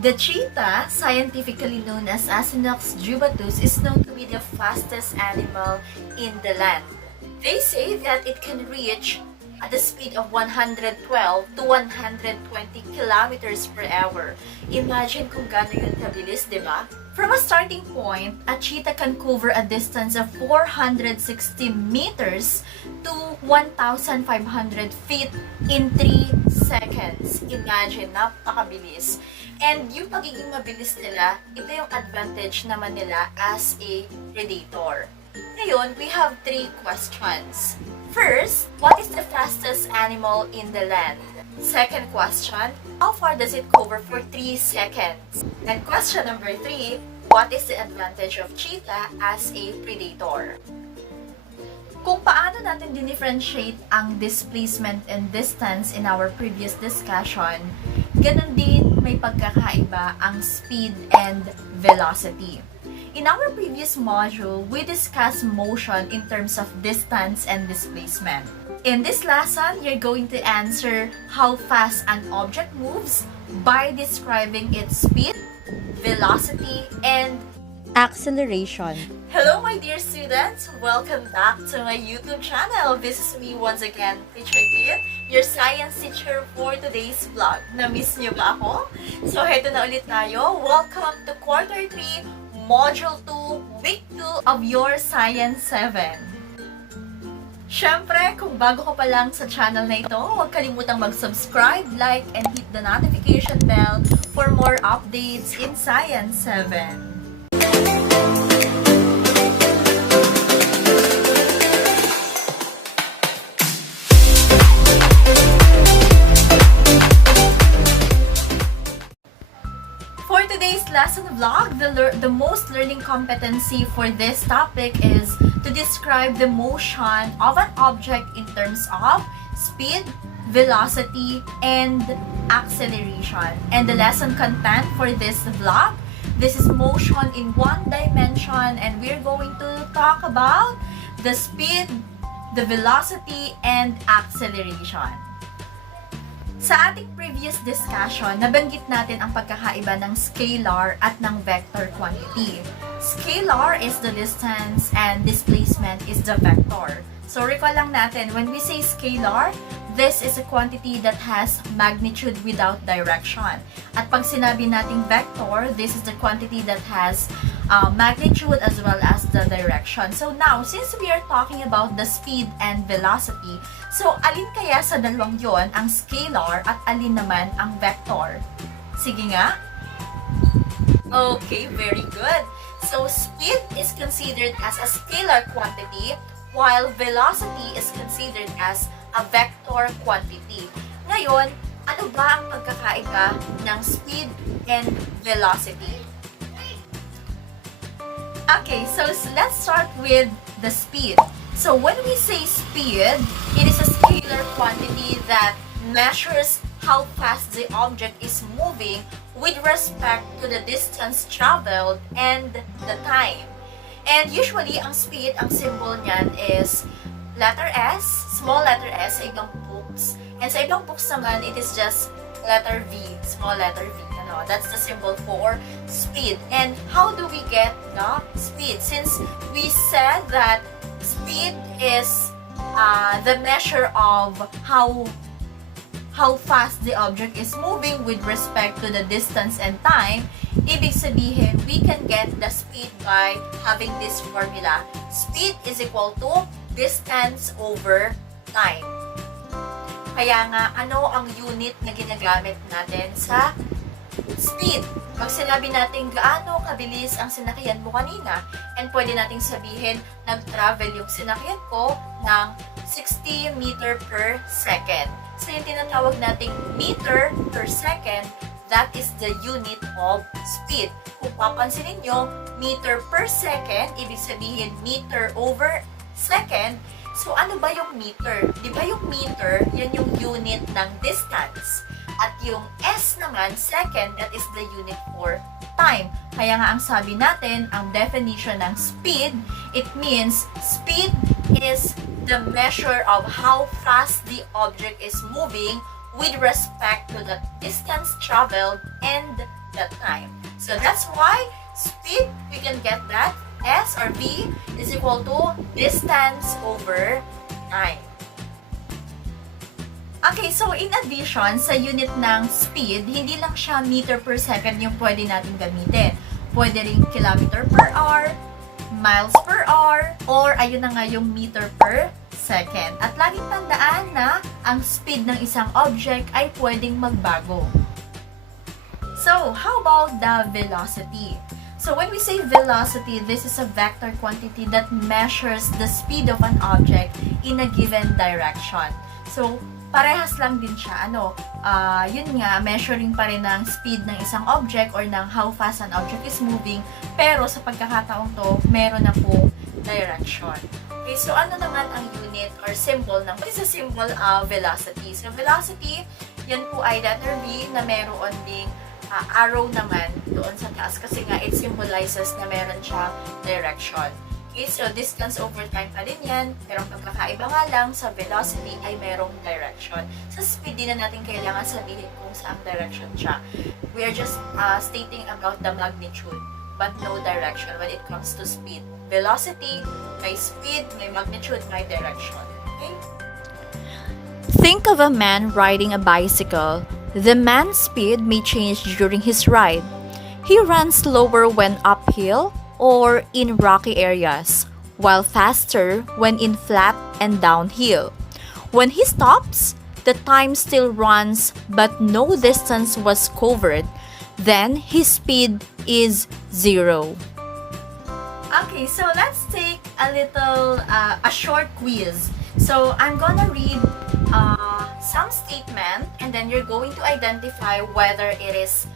The cheetah, scientifically known as Asinox jubatus, is known to be the fastest animal in the land. They say that it can reach at the speed of 112 to 120 kilometers per hour. Imagine kung gaano yun kabilis, di ba? From a starting point, a cheetah can cover a distance of 460 meters to 1,500 feet in 3 seconds. Imagine, napakabilis. And yung pagiging mabilis nila, ito yung advantage naman nila as a predator. Ngayon, we have 3 questions. First, what is the fastest animal in the land? Second question, how far does it cover for 3 seconds? And question number 3, what is the advantage of cheetah as a predator? Kung paano natin dinifferentiate ang displacement and distance in our previous discussion, ganun din may pagkakaiba ang speed and velocity. In our previous module, we discussed motion in terms of distance and displacement. In this lesson, you're going to answer how fast an object moves by describing its speed, velocity, and acceleration. Hello my dear students! Welcome back to my YouTube channel. This is me once again, Teacher Pia, your science teacher for today's vlog. Na-miss niyo ba ako? So heto na ulit tayo. Welcome to Quarter 3, Module 2, Week 2 of your Science 7. Siyempre, kung bago ka pa lang sa channel na ito, huwag kalimutang mag-subscribe, like, and hit the notification bell for more updates in Science 7. For today's lesson vlog, the most learning competency for this topic is to describe the motion of an object in terms of speed, velocity, and acceleration. And the lesson content for this vlog, this is motion in 1 dimension, and we're going to talk about the speed, the velocity, and acceleration. Sa ating previous discussion, nabanggit natin ang pagkakaiba ng scalar at ng vector quantity. Scalar is the distance and displacement is the vector. So recall lang natin, when we say scalar, this is a quantity that has magnitude without direction. At pag sinabi nating vector, this is the quantity that has magnitude as well as the direction. So now, since we are talking about the speed and velocity, so alin kaya sa dalawang yon ang scalar at alin naman ang vector? Sige nga. Okay, very good. So speed is considered as a scalar quantity while velocity is considered as a vector quantity. Ngayon, ano ba ang pagkakaiba ng speed and velocity? Okay, so let's start with the speed. So when we say speed, it is a scalar quantity that measures how fast the object is moving with respect to the distance traveled and the time. And usually, ang speed, ang symbol niyan is letter S, small letter S sa ibang books. And sa ibang books naman, it is just letter V, small letter V. That's the symbol for speed. And how do we get the speed? Since we said that speed is the measure of how fast the object is moving with respect to the distance and time, ibig sabihin, we can get the speed by having this formula. Speed is equal to distance over time. Kaya nga, ano ang unit na ginagamit natin sa speed? Pag sinabi natin gaano kabilis ang sinakyan mo kanina, and pwede nating sabihin, nag-travel yung sinakyan ko ng 60 meter per second. So yung tinatawag nating meter per second, that is the unit of speed. Kung papansinin nyo, meter per second, ibig sabihin meter over second. So ano ba yung meter? Di ba yung meter, yan yung unit ng distance. At yung S naman, second, that is the unit for time. Kaya nga ang sabi natin, ang definition ng speed, it means speed is the measure of how fast the object is moving with respect to the distance traveled and that time. So that's why speed, we can get that S or V is equal to distance over time. Okay, so in addition, sa unit ng speed, hindi lang siya meter per second yung pwede natin gamitin. Pwede rin kilometer per hour, miles per hour, or ayun na nga yung meter per second. At laging tandaan na ang speed ng isang object ay pwedeng magbago. So, how about the velocity? So, when we say velocity, this is a vector quantity that measures the speed of an object in a given direction. So, parehas lang din siya. Yun nga, measuring pa rin ng speed ng isang object or ng how fast an object is moving. Pero sa pagkakataong to, meron na po direction. Okay, so ano naman ang unit or symbol ng, what is the symbol of velocity? So velocity, yan po ay letter V na meron ding arrow naman doon sa taas kasi nga it symbolizes na meron siya direction. Okay, so distance over time pa din yan, pero pagkakaiba nga lang sa velocity ay merong direction. Sa speed, di na natin kailangan sabihin kung saang direction siya. We are just stating about the magnitude, but no direction when it comes to speed. Velocity, may speed, may magnitude, may direction. Okay? Think of a man riding a bicycle. The man's speed may change during his ride. He runs slower when uphill or in rocky areas, while faster when in flat and downhill. When he stops, the time still runs but no distance was covered. Then his speed is 0. Okay, so let's take a short quiz. So I'm gonna read some statement and then you're going to identify whether it is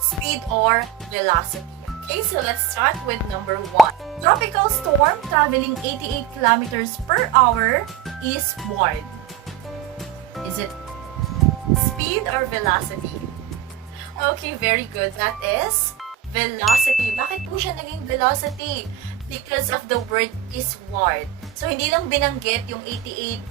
speed or velocity. Okay, so let's start with number 1. Tropical storm traveling 88 kilometers per hour is what? Is it speed or velocity? Okay, very good. That is velocity. Bakit po siya naging velocity? Because of the word eastward. So, hindi lang binanggit yung 88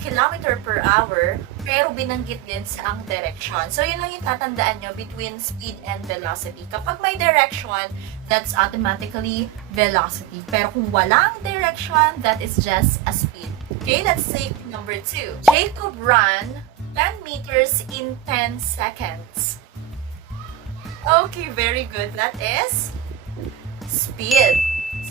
kilometer per hour, pero binanggit din sa ang direction. So, yun lang yung tatandaan nyo between speed and velocity. Kapag may direction, that's automatically velocity. Pero kung walang direction, that is just a speed. Okay, let's take number 2. Jacob ran 10 meters in 10 seconds. Okay, very good. That is speed.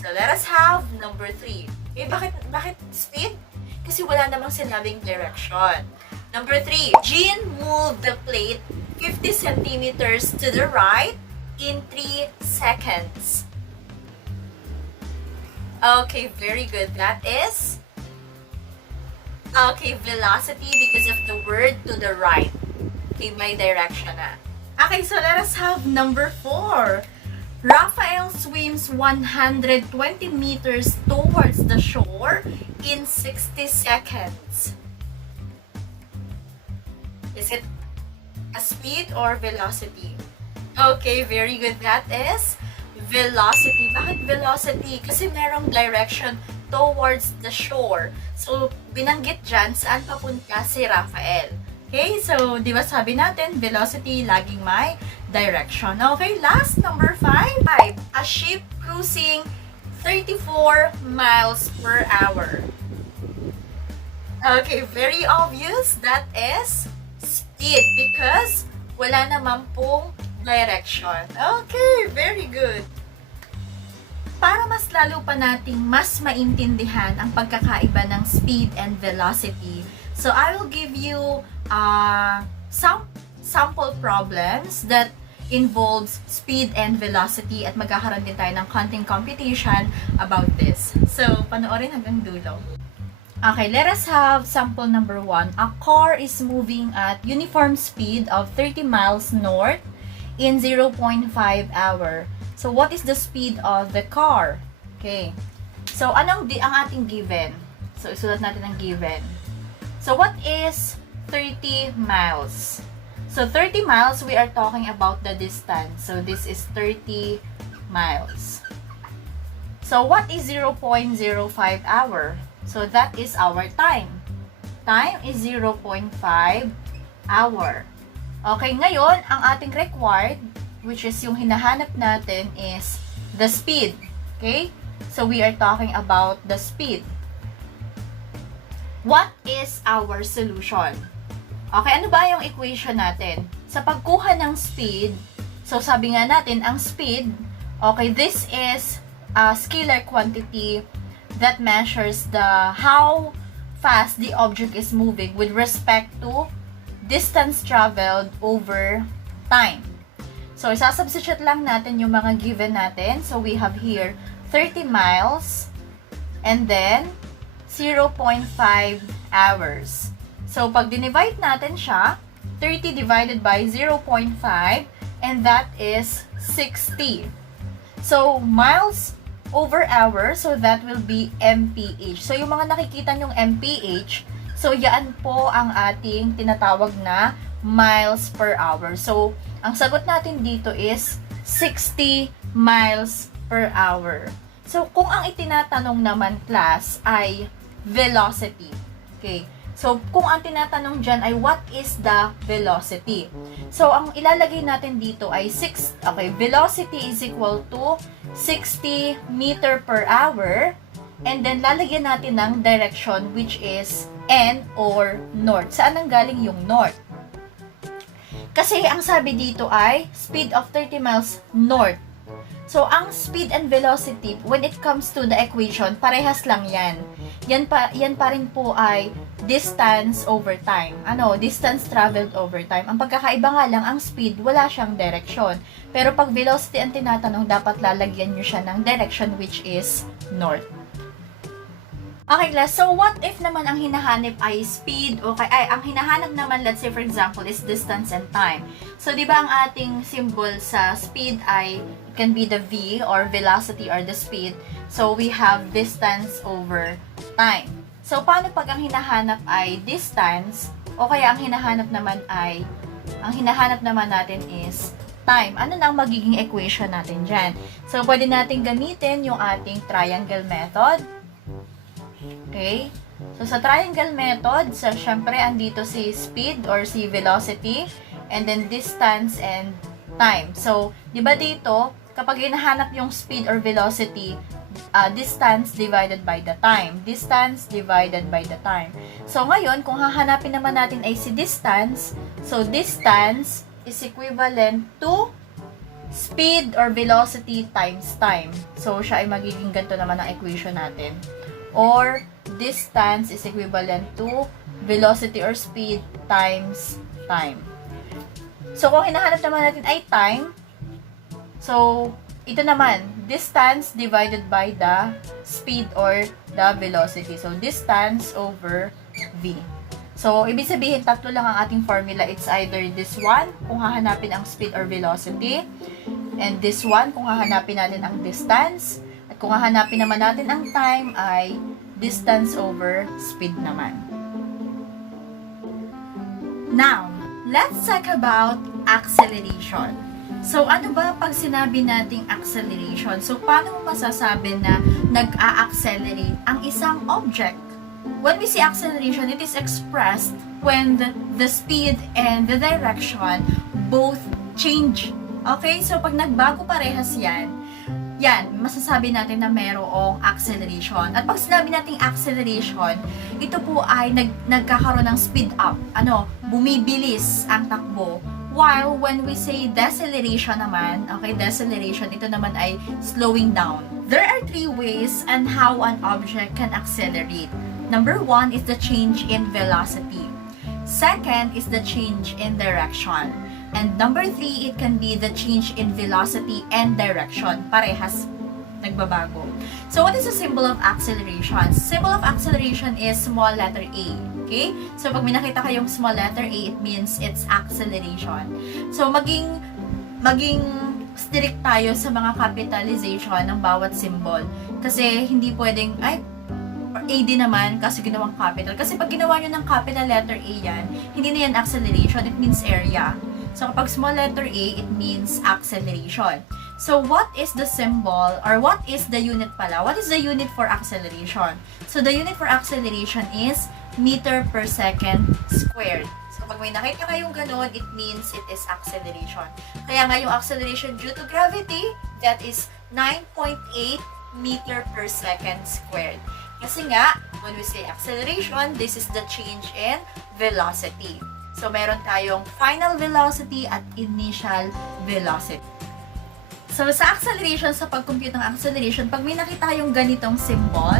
So, let us have number 3. Okay, bakit speed? Kasi wala namang sinabing direction. Number 3, Jean moved the plate 50 centimeters to the right in 3 seconds. Okay, very good. That is velocity because of the word to the right. Okay, may direction na. Okay, so let us have number 4. Raphael swims 120 meters towards the shore in 60 seconds. Is it a speed or velocity? Okay, very good. That is velocity. Bakit velocity? Kasi merong direction towards the shore. So, binanggit dyan saan papunta si Raphael. Okay, so, di ba sabi natin, velocity laging may direction. Okay, last, number 5. A ship cruising 34 miles per hour. Okay, very obvious. That is speed because wala naman pong direction. Okay, very good. Para mas lalo pa nating mas maintindihan ang pagkakaiba ng speed and velocity, so I will give you some sample problems that involves speed and velocity at magkakaroon din tayo ng konting computation about this. So, panoorin hanggang dulo. Okay, let us have sample number 1. A car is moving at uniform speed of 30 miles north in 0.5 hour. So, what is the speed of the car? Okay. So, ang ating given? So, isulat natin ang given. So, what is 30 miles? So, 30 miles, we are talking about the distance. So, this is 30 miles. So, what is 0.05 hour? So, that is our time. Time is 0.5 hour. Okay, ngayon, ang ating required, which is yung hinahanap natin, is the speed. Okay? So, we are talking about the speed. What is our solution? Okay, ano ba yung equation natin? Sa pagkuha ng speed, so sabi nga natin, ang speed, okay, this is a scalar quantity that measures how fast the object is moving with respect to distance traveled over time. So, isasubstitute lang natin yung mga given natin. So, we have here 30 miles and then 0.5 hours. So, pag dinivide natin siya, 30 divided by 0.5 and that is 60. So, miles over hour, so that will be mph. So, yung mga nakikita nyong mph, so yan po ang ating tinatawag na miles per hour. So, ang sagot natin dito is 60 miles per hour. So, kung ang itinatanong naman class ay velocity. Okay. So, kung ang tinatanong dyan ay what is the velocity? So, ang ilalagay natin dito ay velocity is equal to 60 meter per hour. And then, lalagyan natin ng direction which is N or north. Saan ang galing yung north? Kasi, ang sabi dito ay speed of 30 miles north. So, ang speed and velocity, when it comes to the equation, parehas lang yan. Yan pa rin po ay distance over time. Distance traveled over time. Ang pagkakaiba nga lang, ang speed, wala siyang direction. Pero pag velocity ang tinatanong, dapat lalagyan nyo siya ng direction which is north. Okay, class. So, what if naman ang hinahanap ay speed? Ang hinahanap naman, let's say, for example, is distance and time. So, di ba ang ating symbol sa speed ay, it can be the V or velocity or the speed. So, we have distance over time. So, paano pag ang hinahanap ay distance, o kaya ang hinahanap naman natin is time. Ano na ang magiging equation natin dyan? So, pwede natin gamitin yung ating triangle method. Okay? So, sa triangle method, syempre, andito si speed or si velocity, and then distance and time. So, di ba dito, kapag hinahanap yung speed or velocity, distance divided by the time. Distance divided by the time. So, ngayon, kung hahanapin naman natin ay si distance, so distance is equivalent to speed or velocity times time. So, siya ay magiging ganito naman ang equation natin. Or, distance is equivalent to velocity or speed times time. So, kung hinahanap naman natin ay time, so, ito naman, distance divided by the speed or the velocity. So, distance over V. So, ibig sabihin, tatlo lang ang ating formula. It's either this one, kung hahanapin ang speed or velocity, and this one, kung hahanapin natin ang distance, at kung hahanapin naman natin ang time, ay distance over speed naman. Now, let's talk about acceleration. So, ano ba pag sinabi nating acceleration? So, paano mo masasabi na nag-a-accelerate ang isang object? When we see acceleration, it is expressed when the speed and the direction both change. Okay? So, pag nagbago parehas yan, masasabi natin na mayroong acceleration. At pag sinabi nating acceleration, ito po ay nagkakaroon ng speed up. Bumibilis ang takbo. While when we say deceleration naman, okay, deceleration, ito naman ay slowing down. There are three ways on how an object can accelerate. Number one is the change in velocity. Second is the change in direction. And number three, it can be the change in velocity and direction. Parehas nagbabago. So, what is the symbol of acceleration? Symbol of acceleration is small letter A. Okay? So, pag may nakita kayong small letter A, it means it's acceleration. So, maging strict tayo sa mga capitalization ng bawat symbol. Kasi, hindi pwedeng, A din naman kasi ginawang capital. Kasi pag ginawa nyo ng capital letter A yan, hindi na yan acceleration, it means area. So, kapag small letter A, it means acceleration. So, what is the symbol, or what is the unit pala? What is the unit for acceleration? So, the unit for acceleration is meter per second squared. So, pag may nakita kayong ganon, it means it is acceleration. Kaya nga yung acceleration due to gravity, that is 9.8 meter per second squared. Kasi nga, when we say acceleration, this is the change in velocity. So, meron tayong final velocity at initial velocity. So, sa acceleration, sa pag-compute ng acceleration, pag may nakita yung ganitong symbol,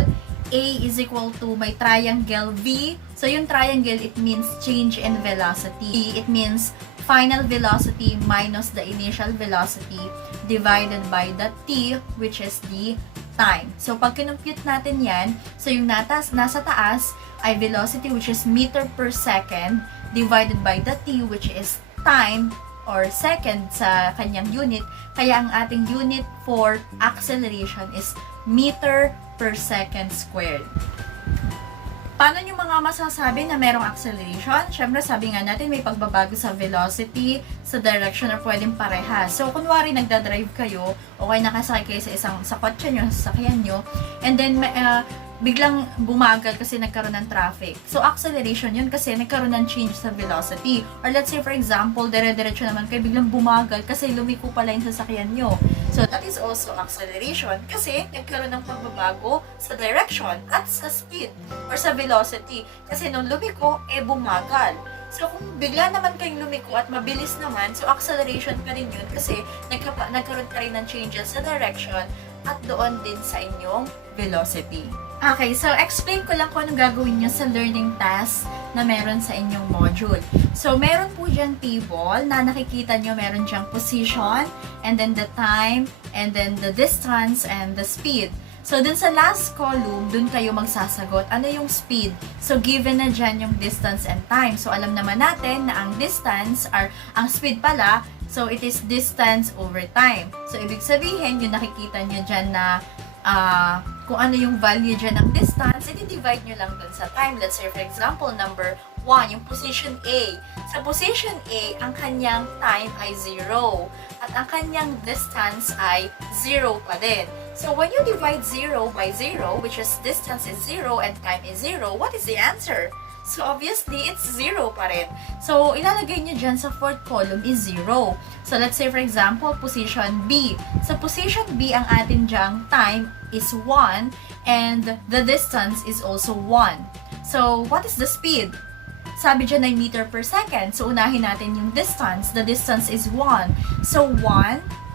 A is equal to may triangle V. So, yung triangle, it means change in velocity. It means final velocity minus the initial velocity divided by the T, which is the time. So, pag kinumpute natin yan, so yung nasa taas ay velocity, which is meter per second, divided by the T, which is time or second sa kanyang unit. Kaya ang ating unit for acceleration is meter per second squared. Paano nyo mga masasabi na merong acceleration? Siyempre, sabi nga natin, may pagbabago sa velocity, sa direction, or pwedeng parehas. So, kunwari, nagdadrive kayo, o kaya nakasakay kayo sa kotse nyo, sa sasakyan nyo, and then, biglang bumagal kasi nagkaroon ng traffic. So, acceleration yun kasi nagkaroon ng change sa velocity. Or let's say, for example, dire-diretso naman kayo, biglang bumagal kasi lumiko pala yung sasakyan nyo. So, that is also acceleration kasi nagkaroon ng pagbabago sa direction at sa speed or sa velocity. Kasi nung lumiko, bumagal. So, kung bigla naman kayong lumiko at mabilis naman, so acceleration pa rin yun kasi nagkaroon pa rin ng changes sa direction at doon din sa inyong velocity. Okay, so explain ko lang kung anong gagawin nyo sa learning task na meron sa inyong module. So, meron po dyan table na nakikita nyo meron dyang position, and then the time, and then the distance, and the speed. So, dun sa last column, dun kayo magsasagot. Ano yung speed? So, given na dyan yung distance and time. So, alam naman natin na ang distance, or ang speed pala, so it is distance over time. So, ibig sabihin, yung nakikita nyo dyan na kung ano yung value dyan ng distance, i-divide nyo lang dun sa time. Let's say, for example, number 1, yung position A. Sa position A, ang kanyang time ay 0. At ang kanyang distance ay 0 pa din. So, when you divide 0 by 0, which is distance is 0 and time is 0, what is the answer? So, obviously, it's 0 pa rin. So, ilalagay nyo dyan sa fourth column is 0. So, let's say, for example, position B. Sa position B, ang atin dyang time is 1 and the distance is also 1. So, what is the speed? Sabi dyan ay meter per second. So, unahin natin yung distance. The distance is 1. So, 1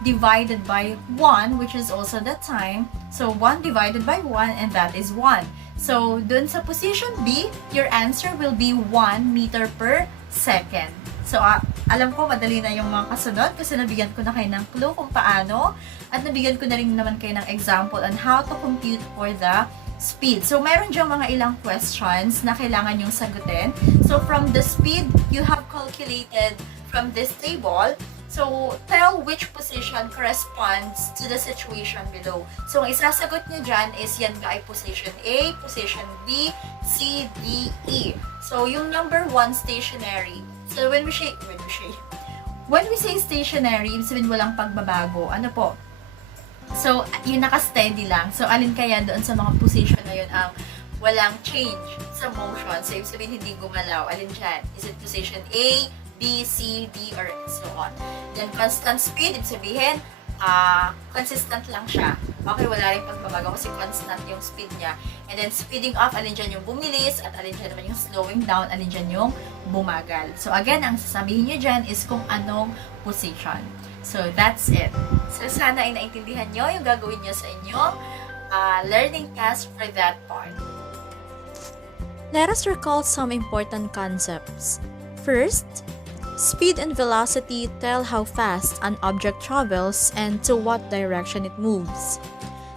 divided by 1, which is also the time. So, 1 divided by 1, and that is 1. So, dun sa position B, your answer will be 1 meter per second. So, alam ko madali na yung mga kasunod kasi nabigyan ko na kayo ng clue kung paano at nabigyan ko na rin naman kayo ng example on how to compute for the speed. So, meron diyang mga ilang questions na kailangan yung sagutin. So, from the speed, you have calculated from this table. So, tell which position corresponds to the situation below. So, ang isasagot niya dyan is yan nga ay position A, position B, C, D, E. So, yung number 1, stationary. So, when we say stationary, ibig sabihin walang pagbabago. Ano po? So, yung naka-steady lang. So, alin kaya doon sa mga position na yun ang walang change sa motion? So, ibig sabihin hindi gumalaw. Alin dyan? Is it position A, B, C, D, or so on? Then, constant speed, ibig sabihin, consistent lang siya. Okay, wala rin pagbabago kasi constant yung speed niya. And then, speeding up, alin dyan yung bumilis, at alin dyan naman yung slowing down, alin dyan yung bumagal. So, again, ang sasabihin nyo dyan is kung anong position. So, that's it. So, sana ay naintindihan nyo yung gagawin nyo sa inyong learning task for that part. Let us recall some important concepts. First, speed and velocity tell how fast an object travels and to what direction it moves.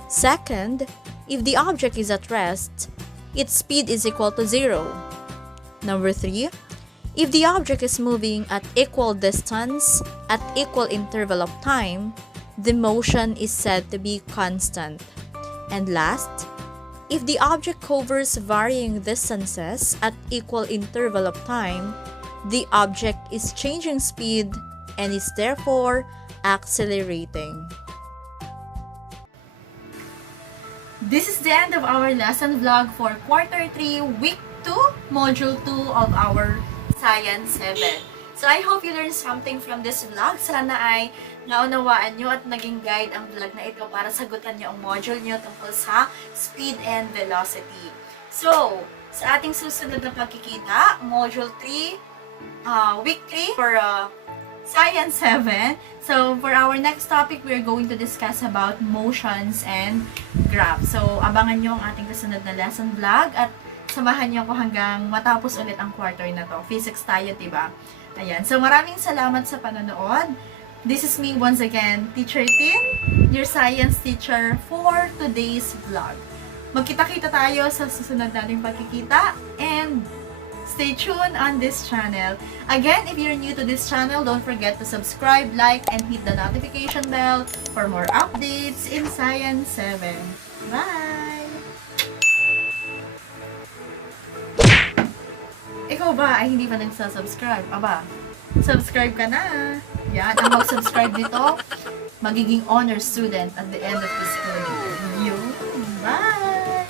Second, if the object is at rest, its speed is equal to 0. Number 3, if the object is moving at equal distance at equal interval of time, the motion is said to be constant. And last, if the object covers varying distances at equal interval of time, the object is changing speed and is therefore accelerating. This is the end of our lesson vlog for Quarter 3, Week 2, Module 2 of our Science 7. So I hope you learned something from this vlog. Sana ay naunawaan nyo at naging guide ang vlog na ito para sagutan nyo ang module nyo tungkol sa speed and velocity. So, sa ating susunod na pagkikita, Module 3, Week 3 for Science 7. So, for our next topic, we're going to discuss about motions and graphs. So, abangan nyo ang ating kasunod na lesson vlog at samahan nyo ko hanggang matapos ulit ang quarter na to. Physics tayo, diba? Ayan. So, maraming salamat sa panonood. This is me once again, Teacher Tin, your science teacher for today's vlog. Magkita-kita tayo sa susunod nating pagkikita and stay tuned on this channel. Again, if you're new to this channel, don't forget to subscribe, like, and hit the notification bell for more updates in Science 7. Bye! Ikaw ba ay hindi pa nagsasubscribe? Aba, subscribe ka na! Yan, ang mag-subscribe dito, magiging honor student at the end of the school year. Bye!